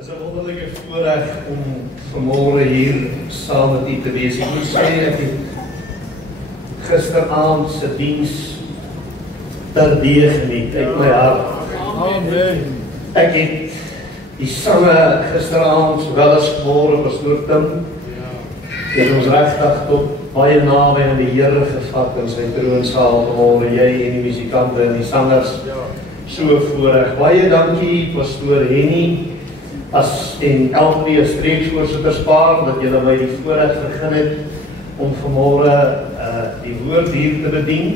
Het is een wonderlijke voorrecht om vanmorgen hier saam met u te wees. Ik moet sê, ek het gisteravond se diens terdee geniet uit my hart. Amen. Ek het die sange gisteravond, sowel as vanmorgen, pastoor Tim, het ons regtig tot baie naby aan die Here gevat in sy troonsaal vanmorgen, jy en die musikante en die sangers, so voorreg. Baie dankie, pastoor Henny, en Elfie as streeksvoorsitterspaar, dat julle my die voorrecht gegee het om vanmorgen die woord hier te bedien.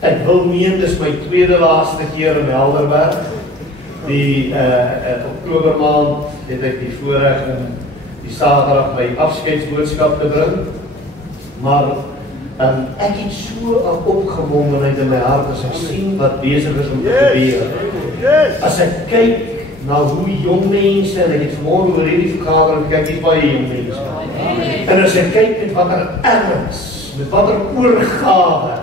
Ek wil meen, dis my tweede laaste keer in Helderberg. Die Oktober maand het ek die voorrecht om die Saterdag my afskeidsboodskap te bring. Maar ek het so aan opgewondenheid in my hart as ek sien wat bezig is om te gebeur. As ek kyk na hoe jong mense, en ek het vanmorgen oor hierdie vergadering gekyk, het baie jong mense. En as ek kyk met wat erns, met wat oorgawe,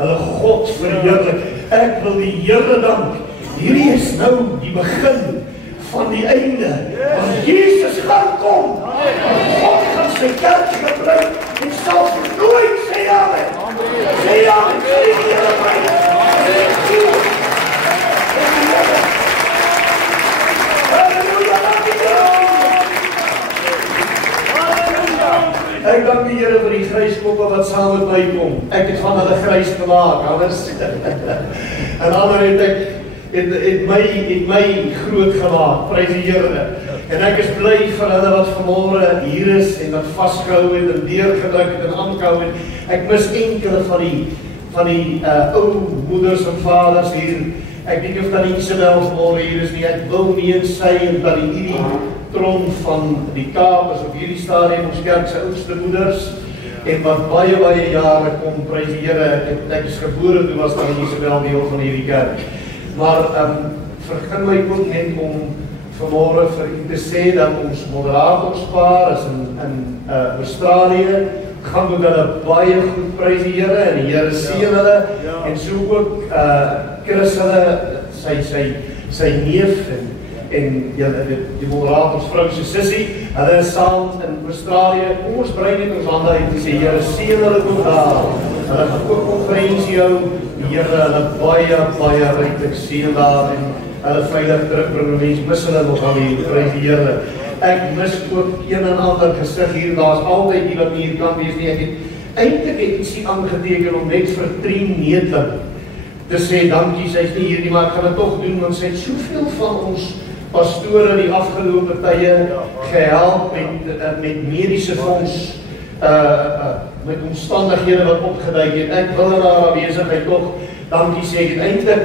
hulle God verheerlik. Ek wil die Here dank. Hierdie is nou die begin van die einde. Want Jesus gaan kom. God gaan sy kerk gebruik en sal nooit sê amen. Sê amen. Sê die Here prijs. Ek dank die Here vir die gryskoppe wat saam met my kom. Ek het van hulle grys gemaak, anders. En ander het my groot gemaak, prys die Here. En ek is bly vir hulle wat vanmorgen hier is en wat vastgehou het en deurgedruk het en aangehou het. Ek mis enkele van die ou moeders en vaders hier. Ek weet of dat die Isabel vanmorgen hier is nie. Ek wil meen sy en dat die Tron van die Kaap is op hierdie stadium ons kerk sy oudste moeders en wat baie jare kom, prys die Here. Ek is gebore toe was dan Isabel deel van hierdie kerk. Maar vergun my ook net om vanmorgen vir u te sê dat ons moderatorspaar is in Australië, gaan ook hulle baie goed, prys die Here en die Here seën hulle en so ook Chris hulle sy neef en die moderators vrou se sussie, hulle is saam in Australië. Kom ons brei net ons hande uit en sê, Here seën hulle ook daar. Hulle gaan ook konferensie hou. Die Here hulle baie ryklik seën daar en hulle veilig terugbring. Mense mis hulle nog al hier, prys die Here. Ek mis ook een en ander gesig hier. Daar's altyd die wat nie hier kan wees nie. Ek het eintlik ietsie aangeteken om net vir Trien Neethling te sê dankie, sy is nie hier nie, maar ek gaan dit tog doen want sy het soveel van ons pastore die afgelope tye gehelp met medische fonds, met omstandighede wat opgeduik het. Ek wil in haar aanwesigheid toch dankie sê. Eintlik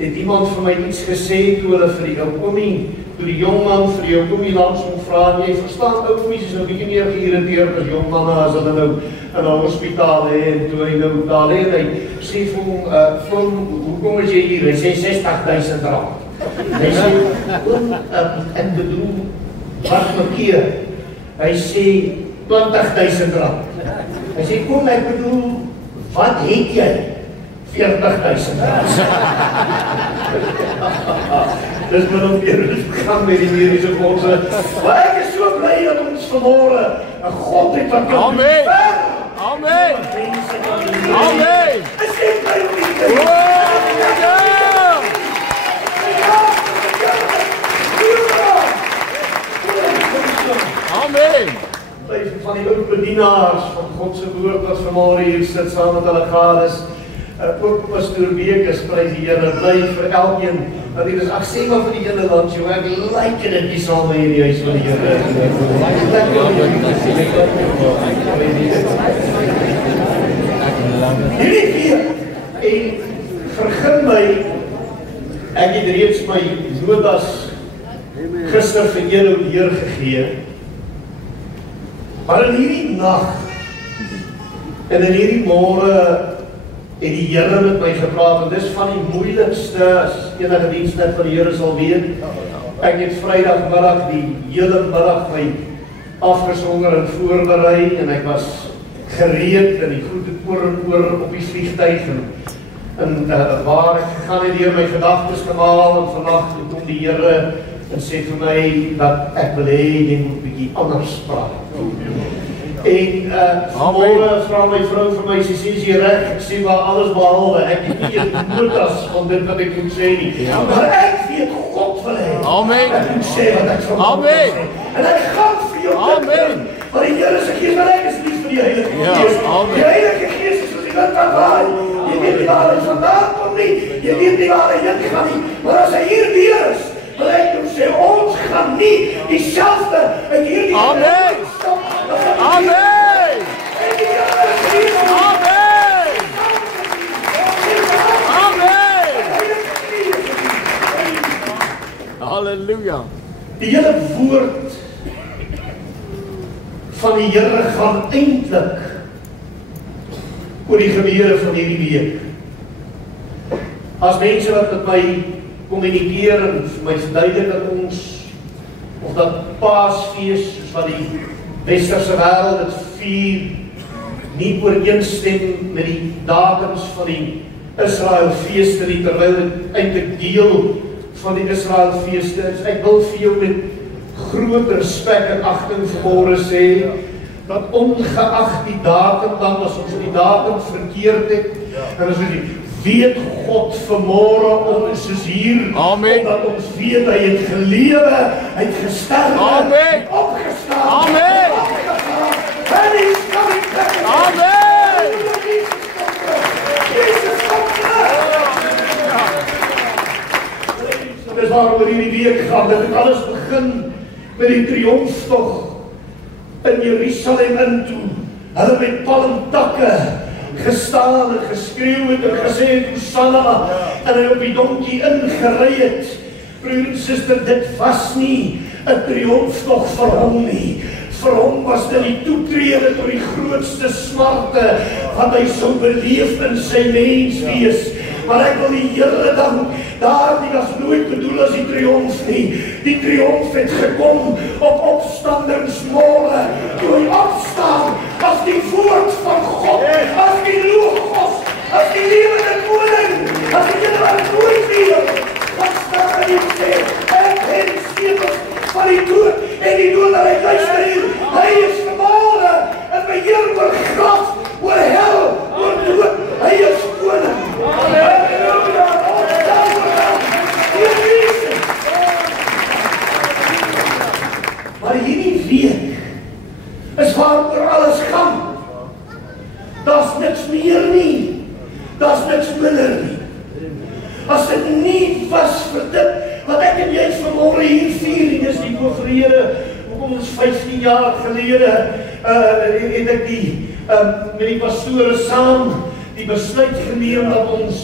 het iemand vir my iets gesê toe hulle vir die oukomie, toe die jongman vir die oukomie langs omvraag, jy verstaan, oukomies is nou bietjie meer geïrriteerd as jongmanne as hulle nou in een hospitaal en toe hy nou daar leer, hy sê vir hom, hoekom is jy hier? Hy sê 60.000 rand. Hy sê, ek bedoel, wat verkeer? Hy sê, 20.000 rand. Hy sê, kom, ek bedoel, wat het jy? 40.000 rand. Dis my nog weer, ons begin met die medische fondse. Maar ek is so blij dat ons vanmorgen een God het wat kan doen. Amen. Amen. Is dit my liefde? Amen. Van die oude bedienaars van Godse woord wat vanmorgen hier sit saam met hulle gades. Ook pastoor Beekes, prys die Here, bly vir elkeen. Want hier is, sê maar vir die hele land, joh, ek like dit die saam in die huis van die Here. Hierdie keer, en vergun my, ek het reeds my notas gister vir een ou Heer gegee, maar in hierdie nacht, en in hierdie morgen, het die Here met my gepraat, en dis van die moeilikste, as enige dienstnet van die Here sal weet. Ek het Vrydagmiddag die hele middag my afgesonder en voorberei, en ek was gereed, en die goed het oor en oor op die vliegtuig, en waar ek gegaan het deur my gedagtes gemaal, en vannacht kom die Here en sê vir my dat ek wil hê jy moet 'n bietjie anders praat. En vanmôre vra my vrou vir my, sy sê jy reg, ek sê maar alles behalwe, ek het nie eens notas van dit wat ek moet sê nie. Maar ek weet God wil hê. Amen. Ek moet sê wat ek van God wil sê. En ek gaan vir jou Amen. want die Here se Gees, maar ek is lief vir die Heilige Gees. Die Heilige Gees is soos die wind wat waai. Jy weet nie waar hy vandaan kom nie, jy weet nie waar hy heen gaan nie, maar as hy hier weer is, wil ek jou sê, ons gaan nie dieselfde uit hierdie Amen. Amen. Amen. Amen. Halleluja. Die hele woord van die Here gaan eintlik oor die gebeure van hierdie week. As mense wat met my kommunikeer en vir my verduidelik dat ons of dat Paasfees soos wat die westerse wêreld dit vier nie ooreenstem met die datums van die Israelfeeste nie, terwyl dit eintlik deel van die Israelfeeste is. Ek wil vir jou met groot respek en agting vanmôre sê dat ongeag die datum, dan as ons die datum verkeerd het, en as ons weet God vanmôre ons is hier, Amen. omdat ons weet hy het gelewe, hy het gesterf, Amen. opgestaan, Amen. opgestaan, en hy is coming back. Amen. Jesus kom terug. Dis waarom oor hierdie week gaan, dat dit alles begin met die triomftog in Jerusalem intoe. Hulle met palmtakke gestaan en geskreeu het en gesê het, Hosanna, en hy op die donkie ingery het. Broer en suster, dit was nie 'n triomftog vir hom nie. Vir hom was dit die toetrede tot die grootste smarte wat hy sou beleef in sy menswees. Maar ek wil die Here dank, daardie was nooit bedoel as die triomf nie. Die triomf het gekom op opstandingsmôre, toe hy opstaan as die woord van God, as die Logos, as die lewende koning, as die Here wat nooit weer wat staan en sê, ek het die sleutels van die dood en die dood dat hy luister hier. Hy is vanmôre in beheer oor graf, oor hel, oor dood. Hy is koning. Halleluja! Maar hierdie week is waaroor alles gaan. Daar's niks meer nie. Daar's niks minder nie. As dit nie was vir dit wat ek en jy vanmôre hier vier, en dis die Here, hoekom ons 15 jaar gelede het ek met die pastore saam die besluit geneem dat ons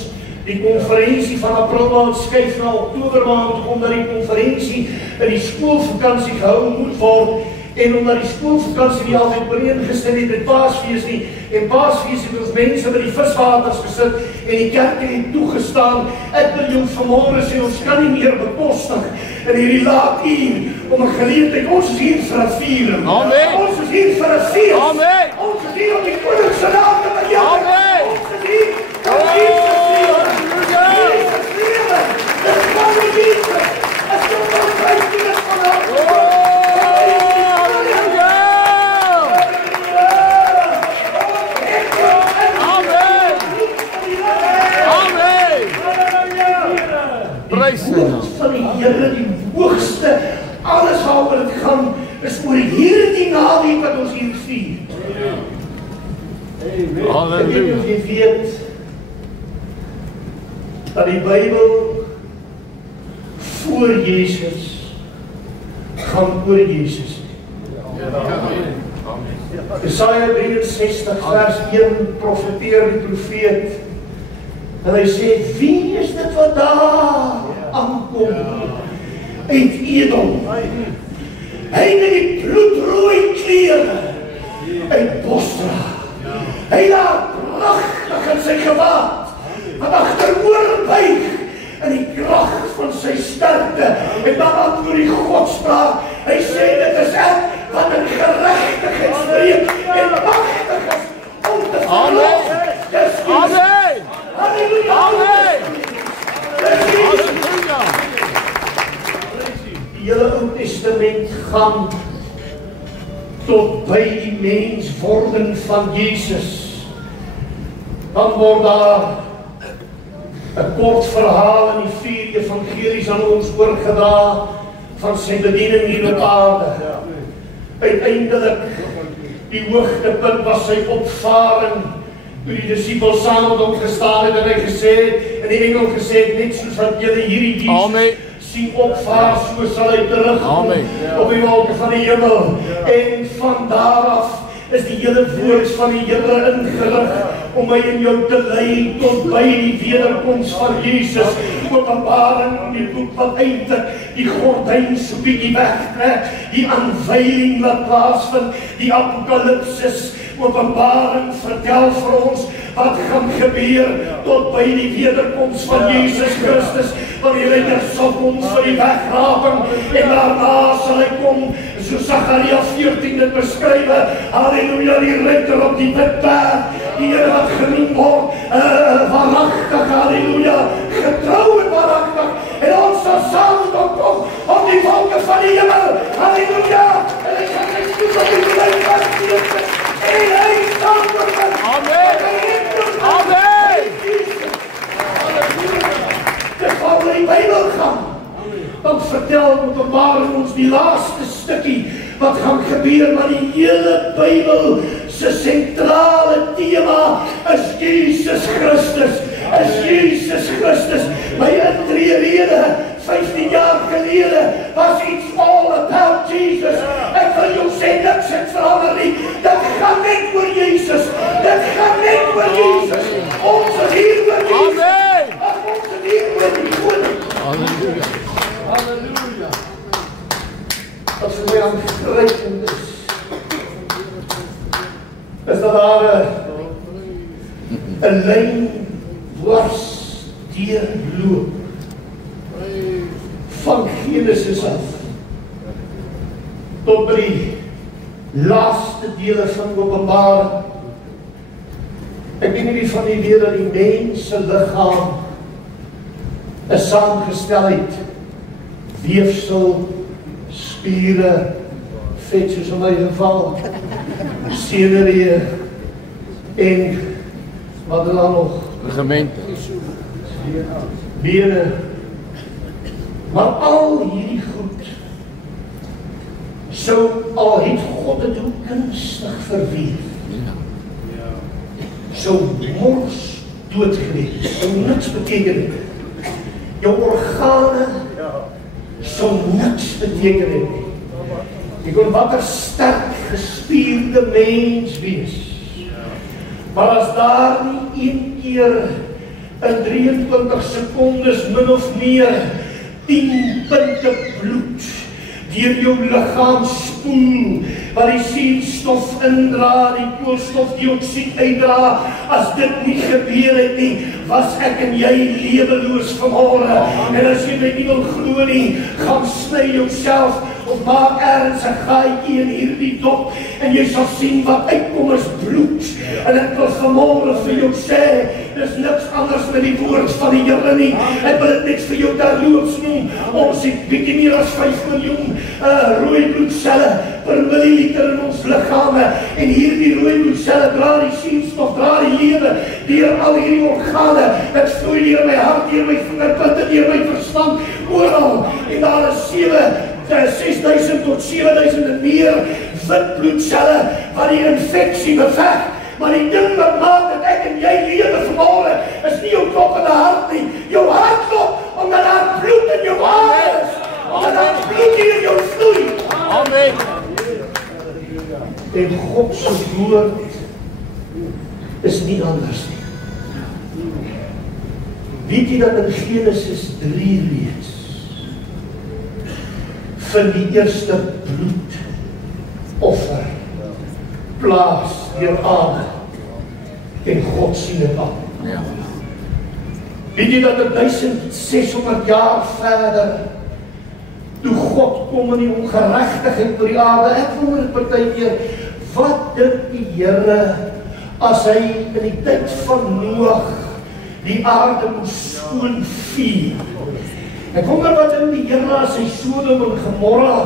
die konferensie van April maand skuif na Oktober maand, omdat die konferensie in die skoolvakansie gehou moet word, en omdat die skoolvakansie nie altyd ooreengestem het met Paasfees nie, en Paasfees het ons mense by die viswaters gesit, en die kerk het toegestaan. Ek wil jou vanmôre sê, ons kan nie meer bekostig in hierdie laat uur om 'n geleentheid. Ons is hier vir 'n viering. Amen. Ons is hier vir 'n fees. Amen. Ons is hier om die koning se naam te verheerlik. Amen. Ons is hier om Jesus te vier. Jesus lewe. Dis van die Jesus. As jy van Christus is vanaf. Van die Here, die hoogste, alles waaroor dit gaan, is oor hierdie naweek wat ons hier vier. Halleluja. Jy weet dat die Bybel voor Jezus gaan oor Jezus. Jesaja 63 vers 1 profeteer die profeet, en hy sê, wie is dit wat daar aankom uit Edom? Hy het die bloedrooi klere uit Bosra. Hy daar pragtig in sy gewaad, wat agteroor buig in die krag van sy sterkte, en dan antwoord die Godspraak. Hy sê, dit is ek wat in geregtigheid spreek en magtig is om te verlos. Amen. Halleluja. Amen. Halleluja. Die Testament gaan tot by die menswording van Jesus, dan word daar 'n kort verhaal in die 4 evangelies aan ons oorgedra van sy bediening hier op aarde. Uiteindelik, die hoogtepunt was sy opvaring, toe die disippels saam met hom gestaan het en hy gesê het, en die engel gesê het, net soos wat julle hierdie Jesus sien opvaar, so sal hy terugkom op die wolke van die hemel. En van daar af is die hele woord van die Here ingerig om my en jou te lei tot by die wederkoms van Jesus. Openbaring, die boek wat eintlik die gordyn so bietjie wegtrek, die aanwyling wat plaasvind, die apokalipsis, Openbaring vertel vir ons wat gaan gebeur tot by die wederkoms van Jesus Christus, wanneer hy sal kom vir die wegraping, en daarna sal hy kom, so Sagaria 14 dit beskryf, halleluja, die ritter op die wit perd, die Here wat genoem word, waaragtig, halleluja, getrou en waaragtig, en ons sal saam met hom kom op die wolke van die hemel, halleluja, en hy gaan net soos op die beleid van Jesus, en hy staan voor my. Amen. Amen. Dis waar we die Bybel gaan. Dan vertel Openbaring ons die laaste stukkie wat gaan gebeur, maar die hele Bybel se sentrale tema is Jesus Christus. Is Jesus Christus. My intrede 15 jaar gelede was iets all about Jesus. Ek wil jou sê, niks het verander nie. Dit gaan net oor Jesus. Dit gaan net oor Jesus. Ons is hier oor Jesus. Amen. Ons is hier oor die koning. Halleluja. Halleluja. As vir my aangrypend is dat daar 'n lyn dwars deurloop van Genesis af tot by die laaste dele van Openbaring. Ek weet nie van die weet dat die mens se liggaam 'n saamgestelheid weefsel, spiere, vet soos in my geval, senerieë en wat er dan nog? Gemeente. Bene. Maar al hierdie goed sou al het God dit ook kunstig verweef. Sou mors dood gewees. Sou niks beteken het. Jou organe sou niks beteken het. Jy kon wat 'n sterk gespierde mens wees. Maar as daar nie een keer in 23 sekondes min of meer 10 punte bloed deur jou liggaam spoel, wat die suurstof indra, die koolstofdioksied uitdra, as dit nie gebeur het nie, was ek en jy leweloos vanmôre. En as jy my nie wil glo nie, gaan sny jouself of maak ergens 'n gaatjie in hierdie dop en jy sal sien wat uitkom is bloed. En ek wil vanmôre vir jou sê, dis niks anders met die woord van die Here nie. Ek wil dit net vir jou terloops noem. Ons het bietjie meer as 5 miljoen rooi bloedselle per milliliter in ons liggame. En hierdie rooi bloedselle dra die suurstof, dra die lewe deur al hierdie organe. Dit vloei deur my hart, deur my vingerpunte, deur my verstand, oral. En daar is 6.000 tot 7.000 en meer wit bloedselle wat die infeksie beveg. Maar die ding wat maak dat ek en jy lewe vanmôre is nie jou kloppende hart nie. Jou hart klop omdat daar bloed in jou hart is. Omdat daar bloed in jou vloei. Amen. En God se woord is nie anders nie. Weet jy dat in Genesis 3 reeds van die eerste bloedoffer plaas deur Abel en God sien dit aan. Ja. Weet jy dat 1600 jaar verder toe God kom in die ongeregtigheid oor die aarde, ek wonder dit partykeer, wat dink die Here as hy in die tyd van Noag die aarde moes skoon vier? Ek wonder wat in die Here as hy Sodom en Gomorra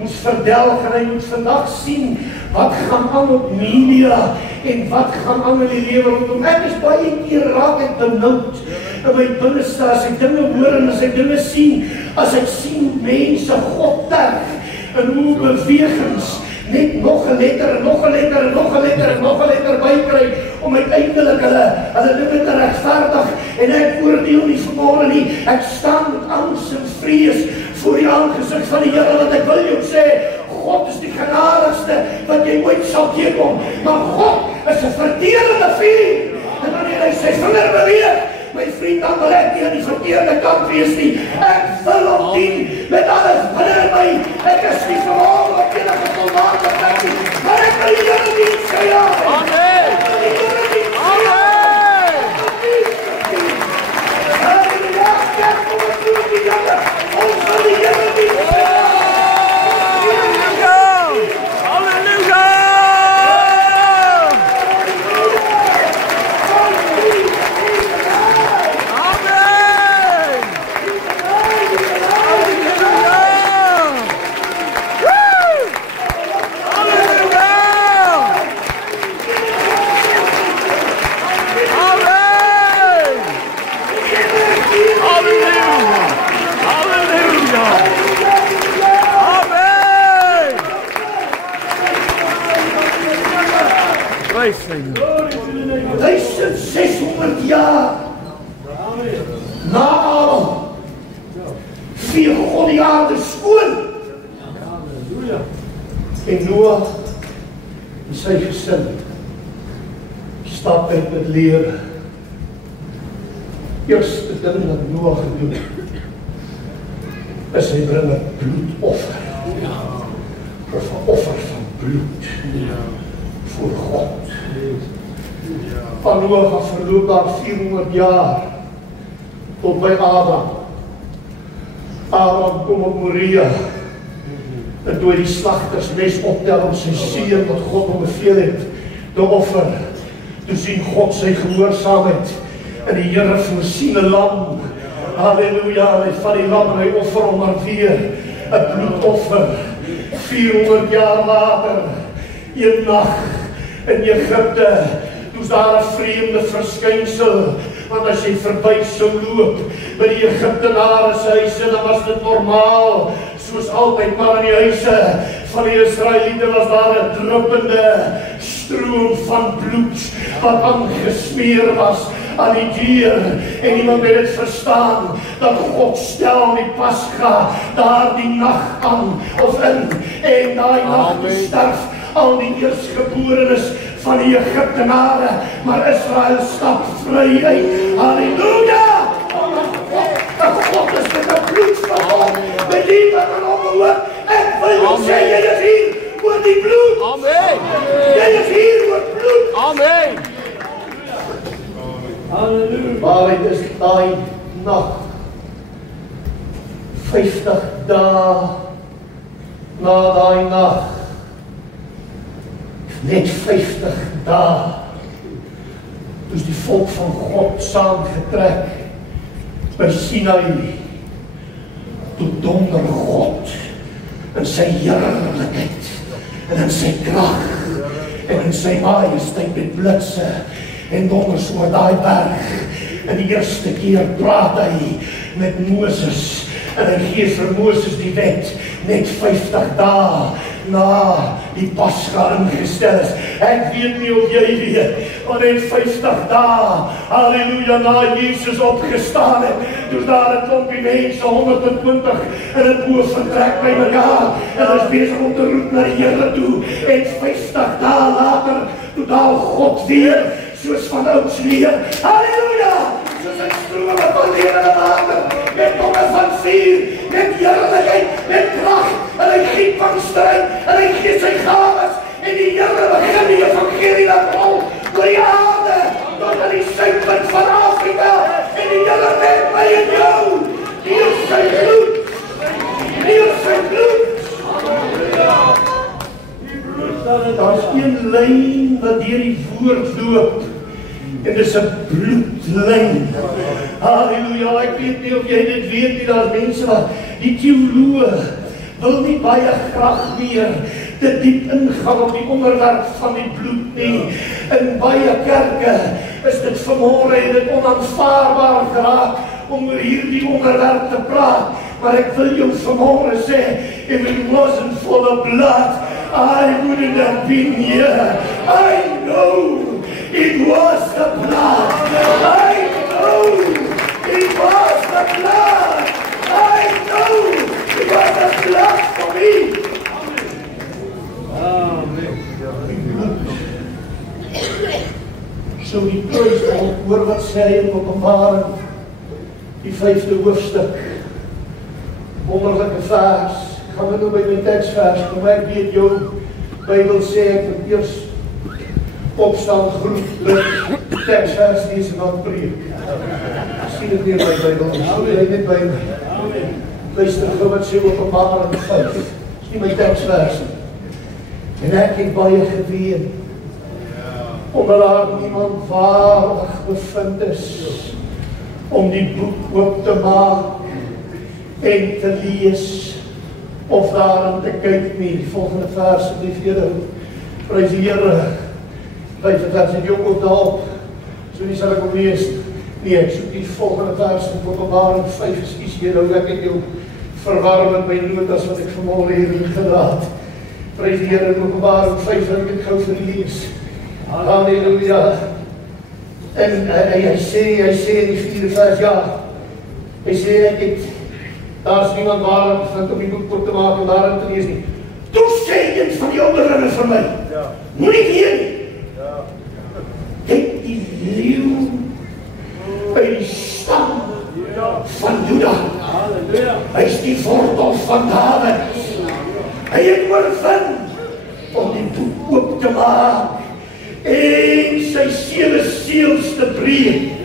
moes verdelg en hy moet vandag sien wat gaan aan op media en wat gaan aan in die lewe rondom. Ek is baie keer raak ek benoud in my binneste as ek dinge hoor en as ek dinge sien, as ek sien mense God terg en hoe bewegings net nog 'n letter en nog 'n letter en nog 'n letter en nog 'n letter bykry om uiteindelik hulle dinge te regverdig. En ek oordeel nie vanmôre nie. Ek staan met angs en vrees voor die aangesig van die Here, wat ek wil jou sê, God is die genadigste wat jy ooit sal teekom. Maar God is 'n verterende vuur. En wanneer hy sy vinger beweeg, my vriend, dan wil ek nie aan die verkeerde kant wees nie. Ek wil hom dien met alles binne in my. Ek is nie verhoor op enige volmaakheid nie, maar ek wil die Here dien, sê ja. Amen. Ek wil die Here dien, sê ja. Amen. Halleluja, kerk, kom ons doen die Here. Ons wil die Here dien, sê ja. Praise him. 1600 jaar na Adam vee God die aarde skoon. En Noah en sy gesin stap uit met lewe. Eerste ding wat Noah gedoen is hy bring 'n bloedoffer. Of 'n offer van bloed voor God. Van Noah af verloop daar 400 jaar tot by Adam. Adam kom op Moria en toe die slagtersmes optel om sy seun wat God hom beveel het te offer. Toe sien God sy gehoorsaamheid en die Here voorsien 'n lam. Halleluja, hy vat die lam en hy offer hom maar weer 'n bloedoffer. 400 jaar later, een nag in Egipte, toe's daar 'n vreemde verskynsel, want as jy verby sou loop by die Egiptenare se huise, dan was dit normaal, soos altyd, maar in die huise van die Israeliete was daar 'n druppende stroom van bloed wat aangesmeer was aan die deur, en iemand het dit verstaan dat God stel die Pasga daar die nag aan of in, en daai nag sterf al die eerstgeborenes van die Egiptenare, maar Israel stap vry uit. Halleluja! Omdat God is met 'n bloedverbond met die wat aan hom behoort. Ek wil jou sê, jy is hier oor die bloed. Amen. Jy is hier oor bloed. Amen. Halleluja. Maar dit is daai nag 50 dae na daai nag. Net 50 dae. Toe's die volk van God saamgetrek by Sinai. Toe donder God in sy heerlikheid en in sy krag en in sy majesteit met blitse en donders oor daai berg. En die eerste keer praat hy met Moses en hy gee vir Moses die wet net 50 dae na die Pasga ingestel is. Ek weet nie of jy weet, maar net 50 dae, halleluja, na Jesus opgestaan het, toe daar 'n klompie mense, 120 in 'n boot vertrek by mekaar, en hulle is besig om te roep na die Here toe, en 50 dae later, toe daal God weer, soos van ouds leer, halleluja, soos 'n strome van lewende water, met tonge van vuur, met heerlikheid, met krag, en hy giet van stryd, en hy gee sy gawes, en die Here begin die evangelie laat rol oor die aarde, tot aan die suidpunt van Afrika, en die Here met my en jou, deur sy bloed, deur sy bloed. Daar is een lyn wat deur die woord loop, en dis 'n bloedlyn. Halleluja, ek weet nie of jy dit weet nie, daar is mense wat, die teoloë, wil nie baie graag meer te diep ingaan op die onderwerp van die bloed nie. In baie kerke is dit vanmôre en dit onaanvaarbaar geraak om oor hierdie onderwerp te praat. Maar ek wil jou vanmôre sê, if it wasn't for the blood, I wouldn't have been here. I know it was the blood. I know it was the blood. I know it was the blood for me. So die kruis, hoor wat sê hy in Openbaring, die 5de hoofstuk, wonderlike vers. Ek gaan nou by my teksvers, maar ek weet jou Bybel sê ek moet eers opstaan, groet, bid, teksvers lees en dan preek. Sien dit nie in my Bybel, jy net by my. Luister gou wat sê Openbaring 5, is nie my teksvers. En ek het baie geween, omdat daar niemand waardig bevind is, om die boek oop te maak, en te lees, of daarin te kyk nie. Volgende vers, lief julle, prys die Here, byt het vers, en jy ook daarop, so nie sal ek ook lees, nee, ek soek die volgende vers, in Openbaring 5, skies julle, ek het jou verwarm met my notas, wat ek vanmôre hier gedraad, prys die Here, in Openbaring 5, en ek het gauw verlees, halleluja, en hy sê in die 4de vers, ja, hy sê, ek het, daar is niemand waarin bevind om die boek oop te maak en daarin te lees nie. Toe sê dit van die onderlinge vir my, moet nie weer nie. Het die leeuw by die stam van Juda. Hy is die wortel van Dawid. Hy het oorvind om die boek oop te maak en sy 7 seels te breek.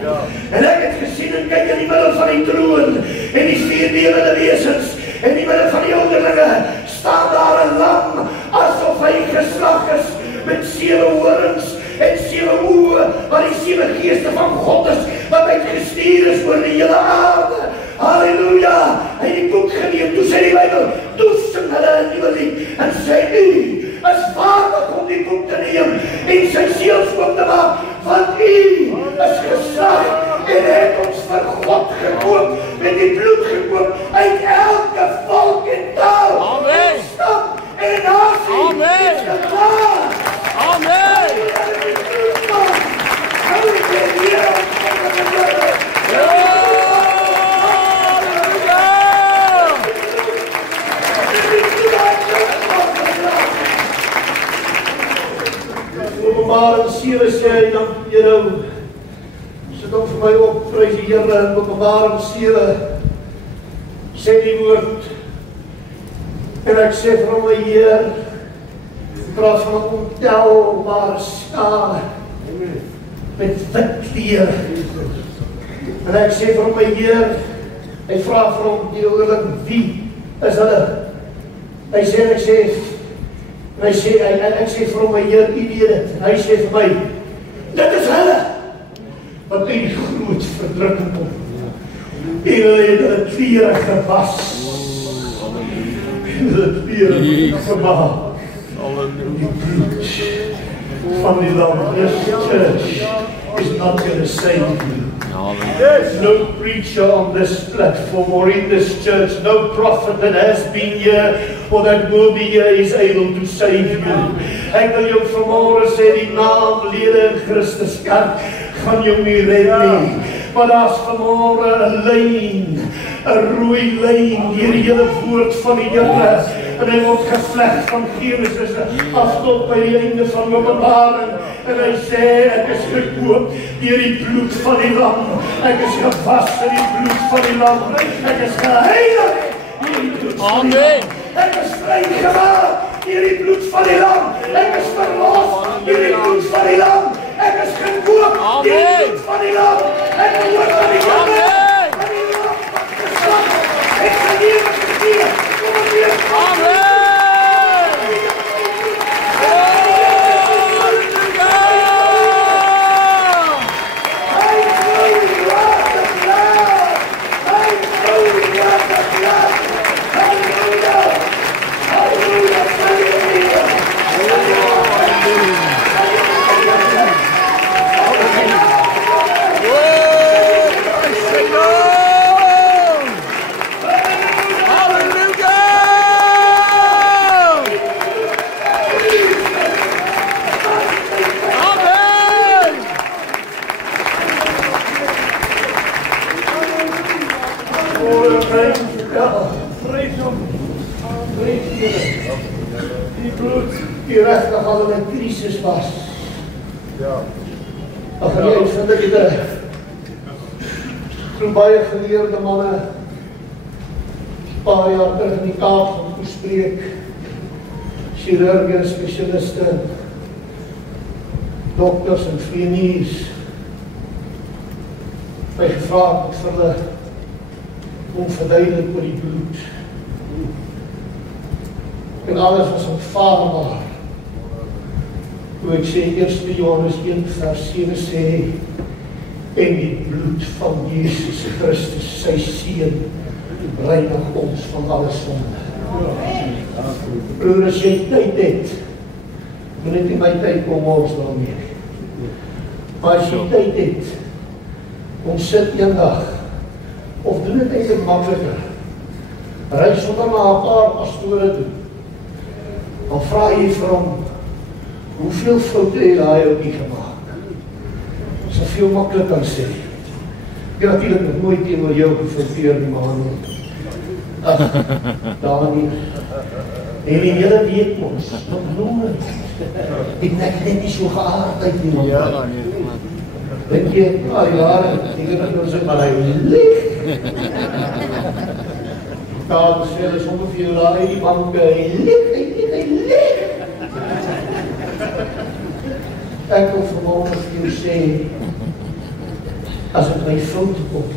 En ek het gesien en kyk in die middel van die troon en die 4 lewende wesens en in die middel van die onderlinge staan daar 'n lam asof hy geslag is met 7 horings en 7 oë, wat die 7 geeste van God is, wat uitgestuur is oor die hele aarde. Halleluja! Hy het die boek geneem, toe sê die Bybel, toe sing hulle 'n nuwe lied en sê, u is waardig om die boek te neem en sy seels oop te maak, want u is geslag en het ons vir God gekoop, met die bloed gekoop, uit elke volk en taal, en stam en nasie, en geklaar. Amen! Openbaring 7 sê hy dan, sit hom vir my op, prys die Here, in Openbaring 7 sê die woord, en ek sê vir hom, my Heer, praat van 'n ontelbare skare, met wit kleur, en ek sê vir hom, my Heer, hy vra vir hom, die ouderling, wie is hulle? Hy sê, en ek sê vir hom, my Heer, u weet het, en hy sê vir my, dit is hulle, wat uit die groot verdrukking kom, en hulle het hulle klere gewas, en hulle klere gemaak, die bloed van die lam. This church is not going to save you. No preacher on this platform or in this church, no prophet that has been here or that will be here is able to save you. Ek wil jou vanmôre sê, die naamlede in Christus kerk gaan jou nie red nie. Maar daar's vanmôre 'n lyn, 'n rooi lyn deur die hele woord van die Here. En hy word gevleg van Genesis af tot by die einde van Openbaring. En hy sê, ek is gekoop deur die bloed van die lam. Ek is gewas in die bloed van die lam. Ek is geheilig deur die bloed van die lam. Ek is vrygemaak deur die bloed van die lam. Ek is verlos deur die bloed van die lam. Ek is gekoop deur die bloed van die lam. Ek behoort aan die lam. Van die lam wat geslag. Ek sal hier gesteer. Amen! die regtig al in 'n krisis was. Ja. Dan gaan jy vind ek het 'n baie geleerde manne paar jaar terug in die Kaap gaan toespreek, chirurge en spesialiste, dokters en vleeniers, my gevra het vir hulle om verduidelik oor die bloed. En alles was ontvaarbaar. Toe ek sê 1 Johannes 1 vers 7 sê, en die bloed van Jesus Christus, sy seun, reinig ons van alle sonde. Broer, as jy tyd het, moet net in my tyd kom ons daarmee. Maar as jy tyd het, kom sit eendag, of doen het eintlik makliker, ry sommer na 'n paar pastore toe, dan vra jy vir hom, hoeveel foute het hy ook nie gemaak? Soveel makliker sê. Ek het natuurlijk nog nooit teenoor jou gefilteer nie, maar ach, daar nie. En die hele weet ons, wat noem het? Ek net nie so geaardheid nie, man. Ja, nee. Denk jy, jare, ek het nou sê, maar hy lieg. Daar sê hulle sommer vir jou daar in die banke, hy lieg. Ek wil vanmorgen vir jou sê, as ek my fout kom,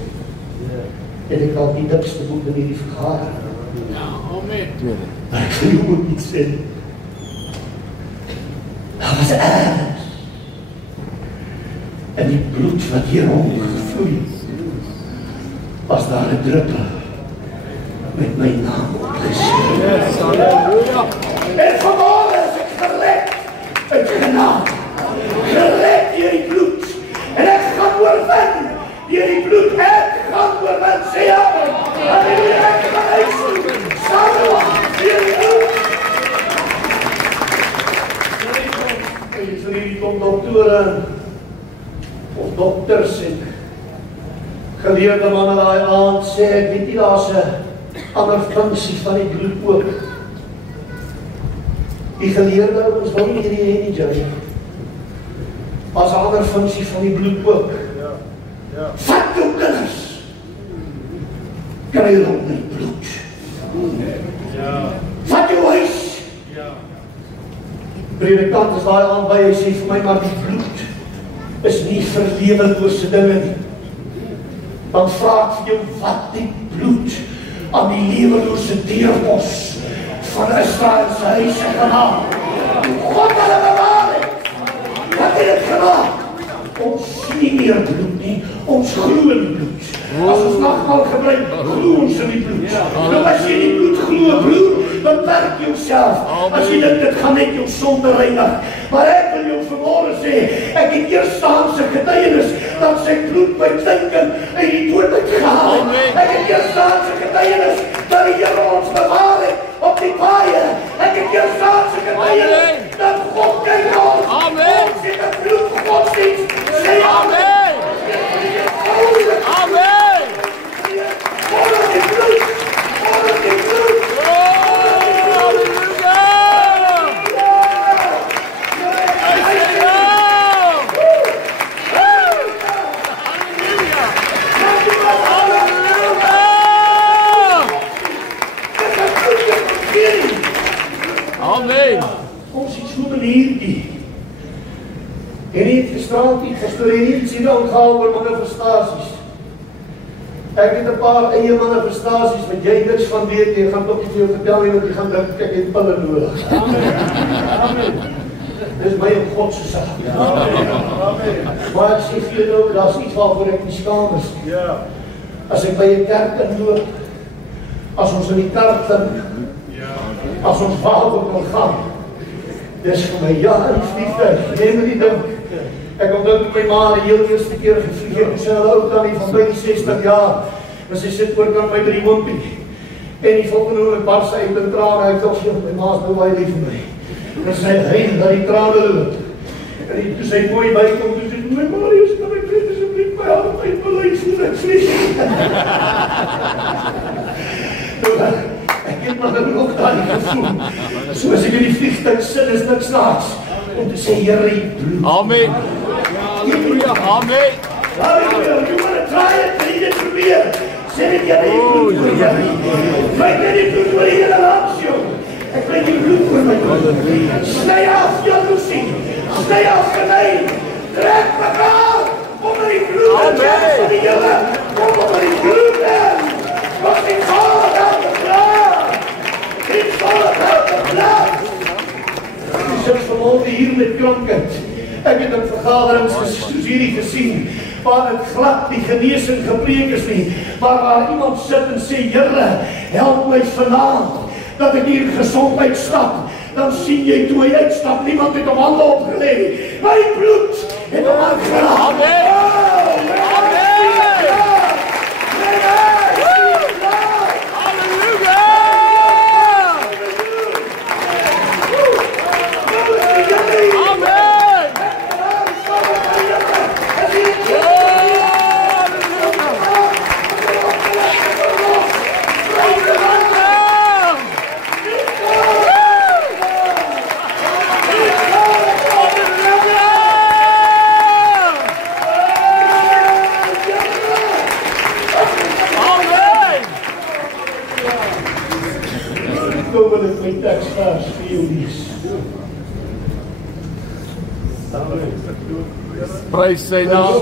en ek al die dikste boek in die vergadering. Ja, amen. Maar ek wil jou ook niet sê. Dat was ergens. En die bloed wat hierom gevloei, was daar 'n druppel met my naam opgeschreven. Yes, halleluja. En vanmorgen is ek gered uit genade. Gered deur die bloed. En ek gaan oorwin deur die bloed. Ek gaan oorwin, sê amen. Halleluja, ek gaan uitsoek. Samen deur die bloed. En vir die kom doktore of dokters en geleerde manne daai aand sê, ek weet nie, daar's 'n ander funksie van die bloed ook. Die geleerde ouens wil nie hierdie hê nie, Jerry. As 'n ander funksie van die bloed ook. Ja. Vat jou kinders. Kry hulle op my bloed. Ja. Vat jou huis. Ja. Predikant is daai aand by, hy sê vir my, maar die bloed is nie vir lewelose dinge nie. Dan vra ek vir jou, wat die bloed aan die lewelose dierbos van Israel se huise gemaak. God hulle bewaar het. Wat het dit gemaak? Ons sien nie meer bloed nie, ons glo in die bloed. As ons nagmaal gebruik, glo ons in die bloed. Nou as jy die bloed glo, broer, beperk jouself. As jy dink, dit gaan net jou sonde reinig. Maar ek wil jou vanmorgen sê, ek het eerstehandse getuienis, dat sy bloed my thinking uit die dood het gehaal. Ek het eerstehandse getuienis, dat die Here ons bewaar het op die paaie. Ek het eerstehandse getuienis, dat God kyk na ons. Amen. Ons het 'n bloed godsdienst. Sê Amen. Amen. Volg die bloed. Volg die bloed. Halleluja. Amen. Ons het so beniertjie. En nie het gestraald nie, gestoor nie, het sien onthaal oor manifestasies. Ek het 'n paar eie manifestasies, wat jy niks van weet, jy gaan toch nie vir jou vertel nie, want jy gaan dink, ek het pille nodig. Amen. Dis my en God se saak. Amen. Maar ek sê vir jou nou, daar is iets waarvoor ek nie skaam is. Ja. As ek by 'n kerk inloop, as ons in die kerk vind, as ons waaroor wil gaan, dis vir my, ja, die vliegtuig, neem my nie dink. Ek onthou toe my ma die heel eerste keer gevlieg het, sy hulle oud tannie van by die 60 jaar, en sy sit oor kan my by die wimpie. En die volgende oor, ek bars uit in trane, ek dacht, my ma is nou baie lief vir my. En sy huil, dat die trane loop. En toe sy mooi bykom, toe sê, my Marius, kan ek weet, asjeblief my hand uit beleid, voel ek vlieg. Ek het maar nog daai gevoel. Soos ek in die vliegtuig sit, is niks naas om te sê, Here, U bloed. Amen. Amen. Halleluja, you want to try it, jy dit probeer. Sê dit, Here, U bloed oor my. Vyk net die bloed oor die hele langs, jong. Ek bring die bloed oor my. Sny af jaloesie, sny af genyn, trek mekaar onder die bloed van die Here, onder die bloed en wat die God aan de plaats. Die God aan de plaats. Die sit vanmorgen hier met klankend. Ek het in vergaderings soos hierdie gesien, waar het glad die genesing gepreek is nie, maar waar iemand sit en sê, Here, help my vanaand, dat ek hier gesondheid stap, dan sien jy toe hy uitstap, niemand het hom hande opgeleg, my bloed het hom aangeraak. Amen. Praise sy naam.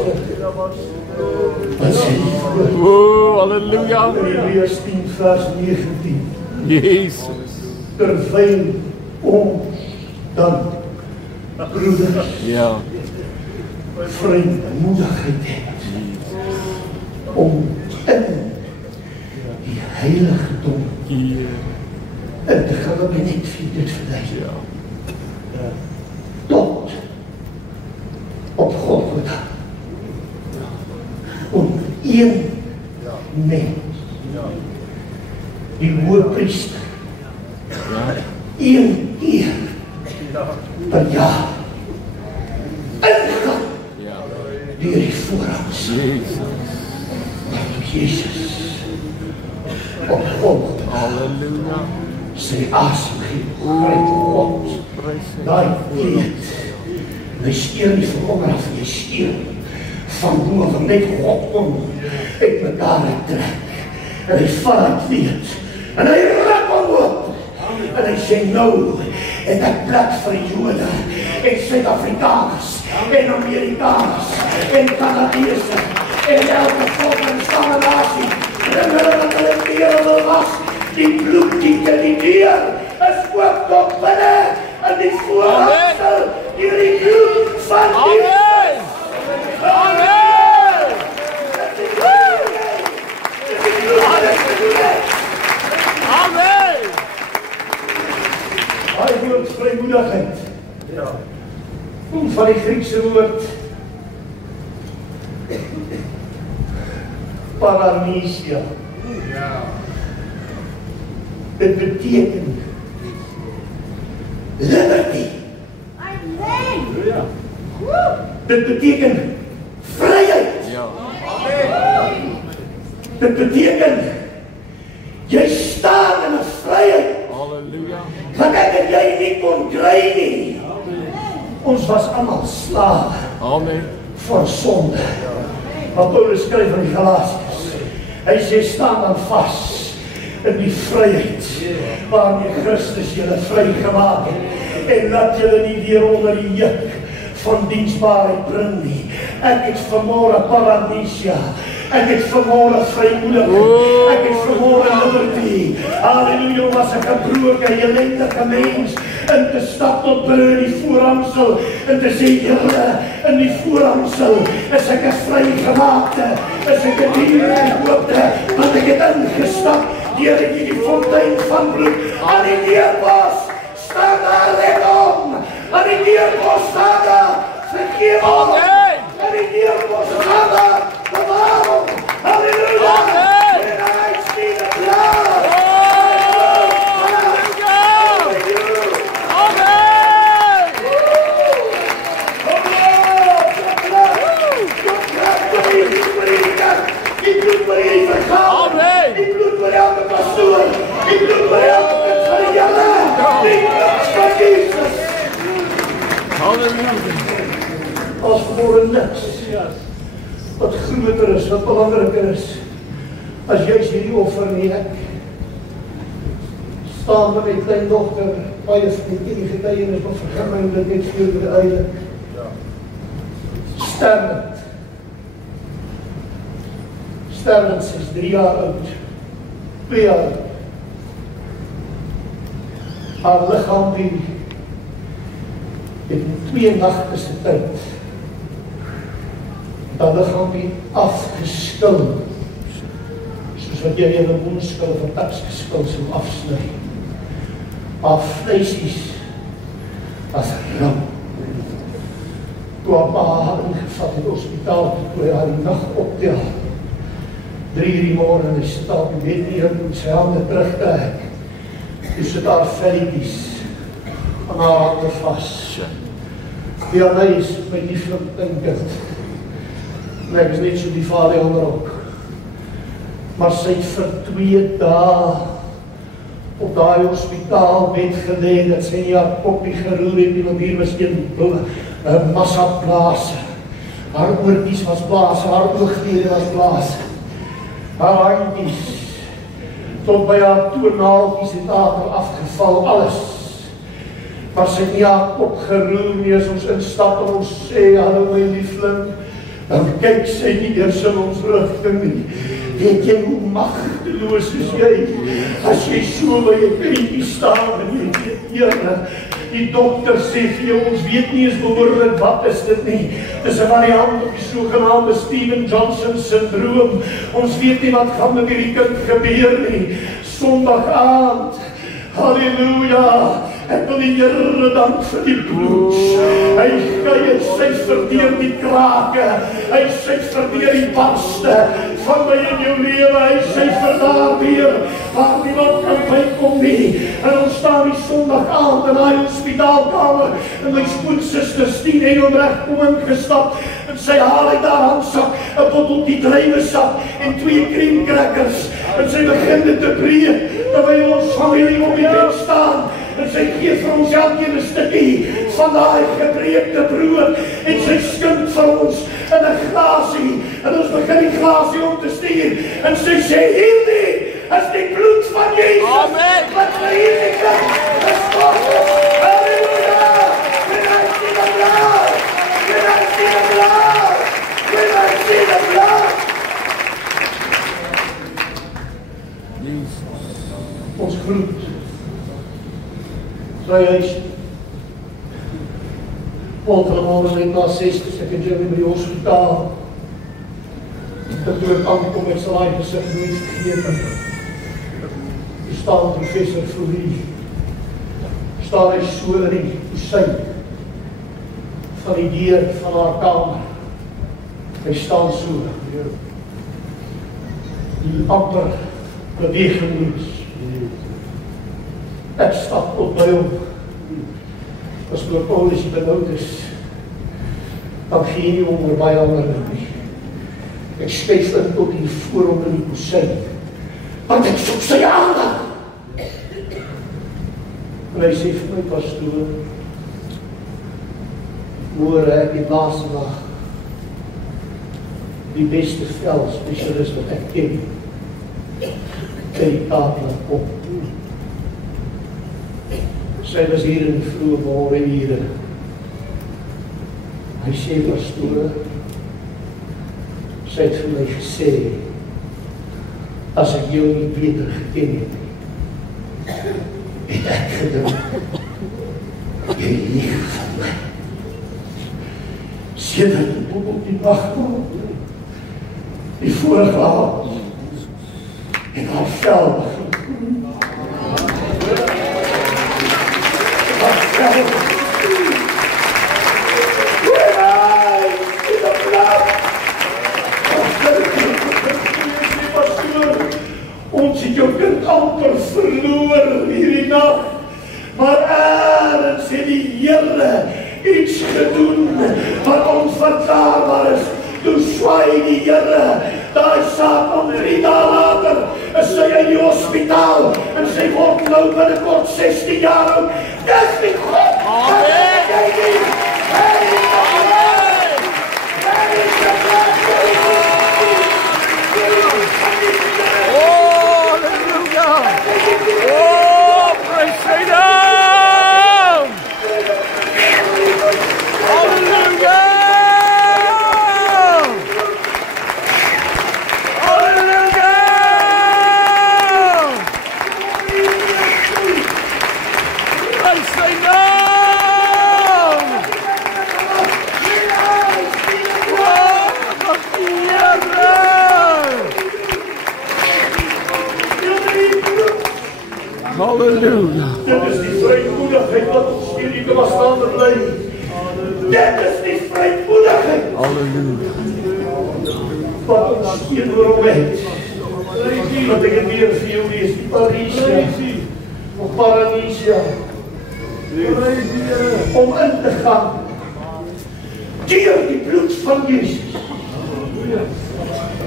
Oh, halleluja. Hebreërs 10 vers 19. Jesus. Terwyl ons dan broeders vrymoedigheid het om in die heiligdom in te gaan, wat net vir dit verduidelik. Tot op Golgotha. Om een mens, die hoëpriester, een keer per jaar ingaan deur die voorhangs. Jezus op Golgotha. Halleluja. Sy asem gee, gryp God. Daai kleed, hy steur nie vir honger af, hy steur van boven, net God om uit mekaar trek. En hy vat het kleed, en hy ruk hom op. En hy sê, nou het ek plek vir Jode, en Suid-Afrikaners, en Amerikaners, en Canadese, en elke volk en stamme nasie, en hulle wat hulle kere wil was, die bloedkiek in die deur, is ook tot binne, en die voorhangsel, die bloed van Amen. Amen. Amen. Hy woord vrymoedigheid. Kom van die Griekse woord paramnesia. Dit beteken liberty. Dit beteken vryheid. Dit beteken jy staan in 'n vryheid. Halleluja. Wat ek en jy nie kon kry nie. Ons was almal slawe. Amen. Voor sonde. Maar Paulus skryf aan die Galasiërs. Hy sê staan dan vas in die vryheid waarmee Christus julle vrygemaak het. En laat julle nie weer onder die juk van diensbaarheid bring nie. Ek het vanmôre paramnesia. Ek het vanmôre vrymoedigheid. Ek het vanmôre liberty. Halleluja, was ek 'n broke, ellendige mens in te stap tot binne in die voorhangsel en te sê, Here, in die voorhangsel is ek 'n vrygemaakte, is ek 'n diergekoopte, want ek het ingestap deur in die fontein van bloed aan die deurpos. Staan daar redom, aan die deurpos staan daar, vergeef ons. Aan die deurpos staan daar, bewaar ons. Halleluja. Amen. En hy sien het klaar. Die bloed vir elke pastoor, die bloed vir elke Hallelujah. As vanmorgen niks wat groter is, wat belangriker is, as juist hierdie offer nie. Ek staan met my kleindogter, baie van die getuienis, maar vergun my dit net veel beduidelik. Sterwend, sy is 3 jaar oud, 2 jaar oud. Haar lichaam het in 2 nagte se tyd haar lichaam afgeskil, soos wat jy in 'n woonskil of 'n taksgeskil sou afsny. Haar vleisies was ram. Toe haar pa haar ingevat in die hospitaal, toe hy haar die nag optel, 3 uur die morgen, en hy sit op die bed neer, en sy hande terugtrek. Toe sit haar velletjies aan haar hande vast. Die aan my is my lieflik kind. En ek is net so die vader onderop. Maar sy het vir 2 dae op daai hospitaalbed gelê, dat sy nie haar kop nie geroer het, want hier was een massa blaas. Haar oortjies was blaas, haar oogklede was blaas. Haar handjies, tot by haar toernaaltjies het water afgeval, alles. Maar sy het nie haar kop geroer nie, as ons instap en ons sê, hallo my liefling, dan kyk sy nie eers in ons rigting nie. Weet jy hoe magteloos is jy, as jy so by jy kindjie staan en jy weet, Here, die dokter sê vir jou, ons weet nie eens behoorlik wat is dit nie. Dis 'n variant op die sogenaamde Steven Johnson syndroom. Ons weet nie wat gaan met hierdie kind gebeur nie. Sondag aand, halleluja, ek wil die Here dank vir die bloed. Hy syfer deur die krake, hy syfer deur die barste van my en jou lewe, hy syfer daar weer, waar niemand kan bykom nie. En ons staan die Sondag aand in die hospitaalkamer, en my spoedsister Stien Engelbrecht kom ingestap, en sy haal uit haar handsak 'n botteltjie druiwesap en 2 cream crackers, en sy begin dit te breek, terwyl ons familie op die bed staan, en sy gee vir ons elkeen 'n stukkie van daai gebreekte brood, en sy skink vir ons in 'n glasie, en ons begin die glasie om te stuur, en sy sê, hierdie is die bloed van Jesus, wat vir hierdie kind geskort is. Halleluja! When I see the blood, when I see the blood, when I see the blood. Ons groet sy huis. Vanmorgen net na 6, ek het jy by die hospitaal. Dat toe ek aankom met salaai gesit en iets gegeten. Hier staan professor Fourie. Staan hy so in die poesijn van die deur van haar kamer. Hy staan so. Die amper beweging is. Ek stap op by hom. As my Paulus benoud is, dan gee nie om oor baie ander nie. Ek skuif in tot hier voor hom in die poesijn, want ek soek sy aandag. En hy sê vir my, pastoor, hoor ek die laaste dag die beste velspecialist wat ek ken, by die tafel kom. Sy was hier in die vroege morgen hier. Hy sê, pastoor, sy het vir my gesê, as ek jou nie beter geken het ek gedink, jy lieg van my. Sedert op die nacht, die vorige aand, en haar vel begin. Haar vel begin. Ons het jou kind amper verloor hierdie nacht, maar ergens het die Here iets gedoen wat onverklaarbaar is. Toe swaai die Here, daai saak om 3 dae later is sy in die hospitaal en sy word nou binnekort 16 jaar oud. Dis die God, dat jy nie Halleluja. Dit is die vrymoedigheid wat ons hier die bestaande bly. Dit is die vrymoedigheid Halleluja. wat ons teenoor hom het. Wat ek het weer vir jou lees, die Parisia of Paradisia, om in te gaan deur die bloed van Jesus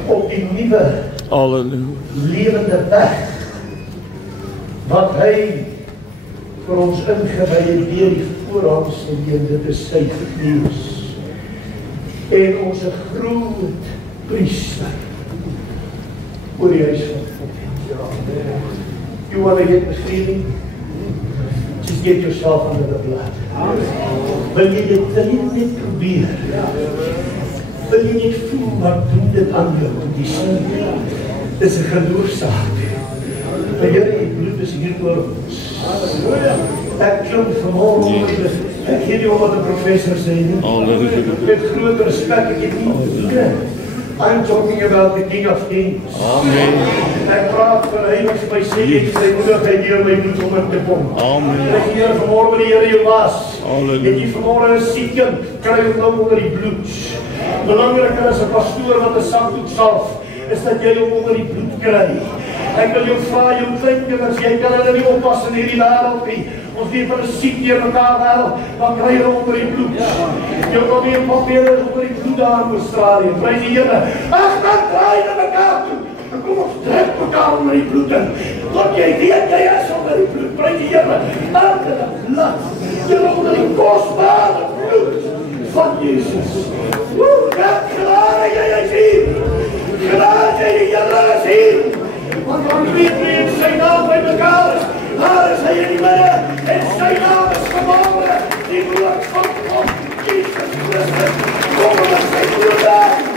op die nuwe Halleluja. lewende weg wat hy vir ons ingewy het deur die voorhangse leen. Dit is sy nuus en ons groot priester oor die huis van God. You want to get receiving? Just get yourself under the blood. Wil jy dit net probeer? Wil jy net voel wat doen dit aan jou? Die sien, dit is 'n geloofsaak. Die Here, die bloed is hier oor ons. Ek klink vanmorgen, ek gee nie om wat 'n professor sê nie. Met groot respek, ek het nie. I'm talking about the King of Kings. Amen. Ek praat vir hy wat vir my sê, ek sê moedigheid deur my bloed om in te kom. Amen. Ek hier vanmorgen die Here jou was. Halleluja. En jy vanmorgen 'n siek kind, kry hom nou onder die bloed. Belangriker as 'n pastoor wat 'n sakdoek salf, is dat jy hom onder die bloed kry. Ek wil jou vra, jou kleinkinders, jy kan hulle nie oppas in hierdie wêreld nie. Ons leef in 'n siek deur mekaar wêreld, dan kry hulle onder die bloed. Jou papie en papie is onder die bloed daar in Australië. Prys die Here. Ag, dan draai na mekaar toe. Dan kom ons trek mekaar onder die bloed in. Tot jy weet jy is onder die bloed. Prys die Here. Under the blood. Jy onder die kosbare bloed van Jesus. Wat genade jy is hier. Genade die Here is hier. Want dan weet jy in sy naam by mekaar is. Daar is hy in die midde en sy naam is gebore. Die woord van God, Jesus Christus. Kom met sy bloed aan.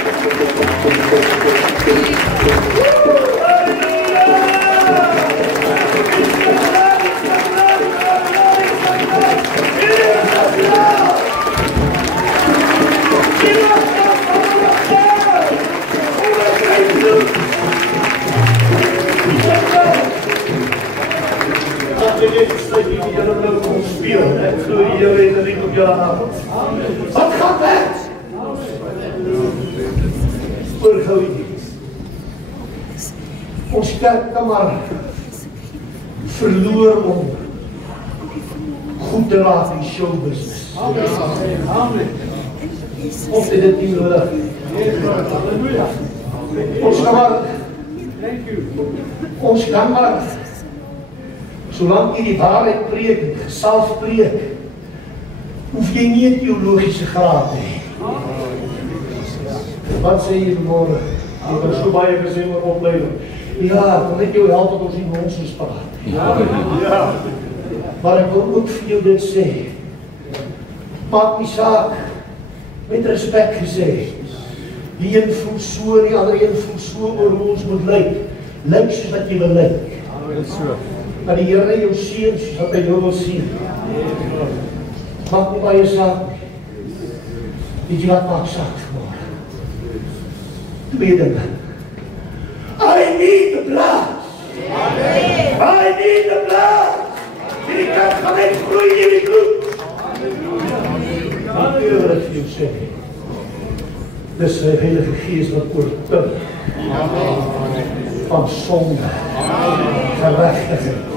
Ek glo die Here het 'n lied op jou avond. Wat gaan weg? Oorhou jy. Ons kerk kan maar verloor om goed te raak in showbusiness. Amen. Ons het dit nie nodig. Halleluja. Ons kan maar solank jy die waarheid preek, gesalf preek, hoef jy nie 'n teologiese graad te hê. Wat sê jy vanmorgen? Ek het so baie gesê oor opleiding. Ja, kan ek jou help dat ons nie nonsens praat. Ja. Maar ek wil ook vir jou dit sê. Maak die saak met respek gesê. Die een voel so, die ander een voel so oor hoe ons moet lyk. Lyk soos wat jy wil lyk. Maar die Here jou seën soos wat hy jou wil sien. Maak nie baie saak. Weet jy wat maak saak vanmorgen? Twee dinge. I need the blood. I need the blood. Die kerk gaan net groei in die bloed. Ek wil dit vir jou sê. Dis die Heilige Gees wat oortuig van sonde, gerechtigheid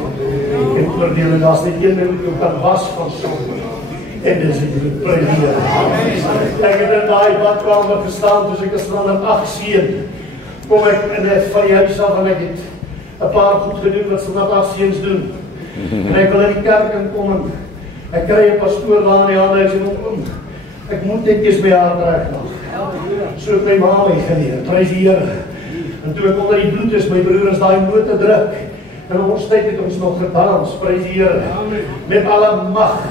en oordeling. As dit een ding jou kan was van sonde, en dis die bloed, prys die Here. Ek het in daai badkamer gestaan, dus ek is van 8 seën. Kom ek van die huis af en ek het 'n paar goed gedoen wat van 8 seuns doen. En ek wil in die kerk inkom en ek kry 'n pastoor daar in die handhuis en om. Ek moet net eers by haar reg nog. So het my ma my geleer, prys die Here. En toe ek onder die bloed is, my broer is daai note druk. En ons tyd het ons nog gedans, prys die Here. Met alle mag.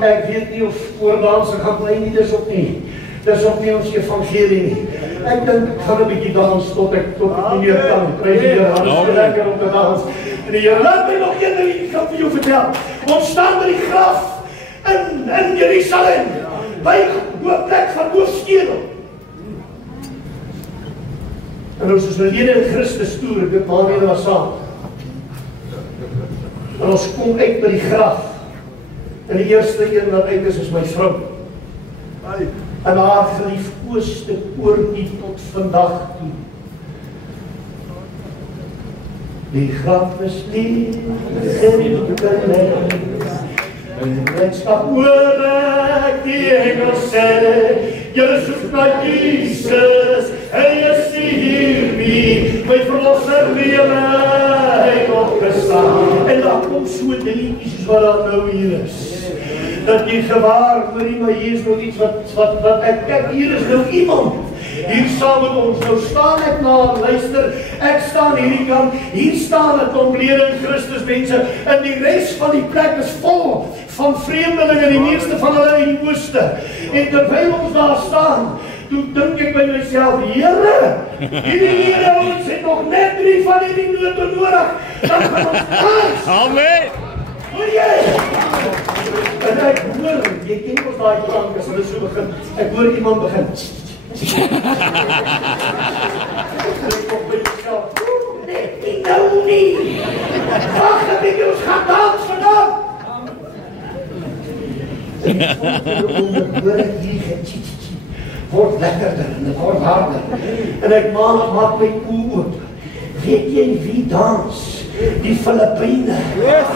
Ek weet nie of voordansen gaan bly nie, dis op nie. Dis op nie ons evangelie nie. Ek dink ek gaan 'n bietjie dans tot ek nie meer kan. Prys die Here, het is lekker om te dans. En die Here, laat my nog een ding kan vir jou vertel. Ons staan by die graf in Jerusalem, by die plek van hoofskedel. En ons is verlede in Christus toe, dit maar weer was saam. En ons kom uit by die graf. En die eerste een wat uit is my vrou. En haar geliefkoeste oortjie tot vandag toe. Die graf is leeg en beleid. En ek stap oor ek die engel sê, julle soek na Jesus, hy is hier wie, my verlosser lewe, hy het opgestaan. En daar kom so dingetjies soos wat daar nou hier is. Dat jy gewaar, maar hier is nog iets wat ek kyk, hier is nou iemand. Hier saam met ons, nou staan ek na en luister, ek staan hierdie kant, hier staan ek om lede in Christus mense, en die rest van die plek is vol van vreemdelinge, die meeste van hulle in die ooste. En terwyl ons daar staan, toe dink ek by myself, Here, hierdie Here, ons het nog net 3 van hierdie note nodig, dan gaan ons kans. Amen. Hoor jy? En ek hoor, jy ken ons daai klank as hulle so begin, ek hoor iemand begin. Ek kom by myself, net nie nou nie. Wacht een beetje, ons gaan dans vanaf. En hoor ek hier getjie, word lekkerder en het word harder. En ek maak my oor oop. Weet jy wie dans? Die Filippyne. Yes,